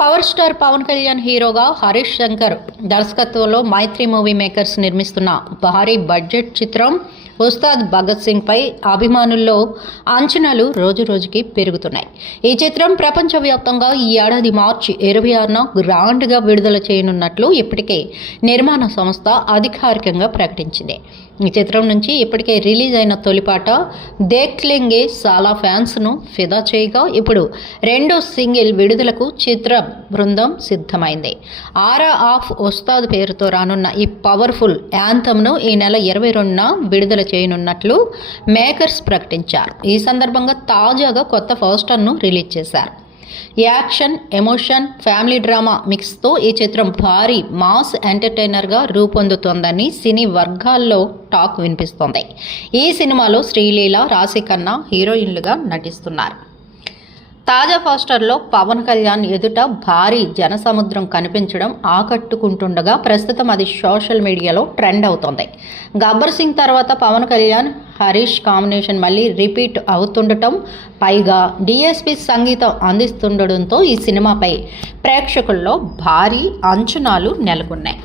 Power star Pawan Kalyan హీరోగా హరీష్ శంకర్ దర్శకత్వంలో మైత్రి movie makers నిర్మిస్తున్న భారీ బడ్జెట్ చిత్రం ఉస్తాద్ భగత్ సింగ్ పై అభిమానుల్లో అంచనాలు రోజురోజుకి పెరుగుతున్నాయి. ఈ చిత్రం ప్రపంచవ్యాప్తంగా ఈ ఏడాది మార్చి 26న గ్రాండ్గా విడుదల చేయనున్నట్లు ఇప్పటికే నిర్మాణ సంస్థ అధికారికంగా ప్రకటించింది. ఈ చిత్రం నుంచి ఇప్పటికే రిలీజ్ అయిన తొలిపాట దేఖ్లెంగే చాలా ఫ్యాన్స్ను ఫిదా చేయగా ఇప్పుడు రెండో సింగిల్ విడుదలకు చిత్ర బృందం సిద్ధమైంది. ఆరా ఆఫ్ ఉస్తాద్ పేరుతో రానున్న ఈ పవర్ఫుల్ యాంథమ్ను ఈ నెల 22న విడుదల చేయనున్నట్లు మేకర్స్ ప్రకటించారు. ఈ సందర్భంగా తాజాగా కొత్త పోస్టర్ను రిలీజ్ చేశారు. యాక్షన్, ఎమోషన్, ఫ్యామిలీ డ్రామా మిక్స్తో ఈ చిత్రం భారీ మాస్ ఎంటర్టైనర్గా రూపొందుతోందని సినీ వర్గాల్లో టాక్ వినిపిస్తోంది. ఈ సినిమాలో శ్రీలీల, రాశిఖన్నా హీరోయిన్లుగా నటిస్తున్నారు. తాజా పోస్టర్లో పవన్ కళ్యాణ్ ఎదుట భారీ జనసముద్రం కనిపించడం ఆకట్టుకుంటుండగా ప్రస్తుతం అది సోషల్ మీడియాలో ట్రెండ్ అవుతోంది. గబ్బర్ సింగ్ తర్వాత పవన్ కళ్యాణ్, హరీష్ కాంబినేషన్ మళ్ళీ రిపీట్ అవుతుండటం, పైగా డిఎస్పి సంగీతం అందిస్తుండటంతో ఈ సినిమాపై ప్రేక్షకుల్లో భారీ అంచనాలు నెలకొన్నాయి.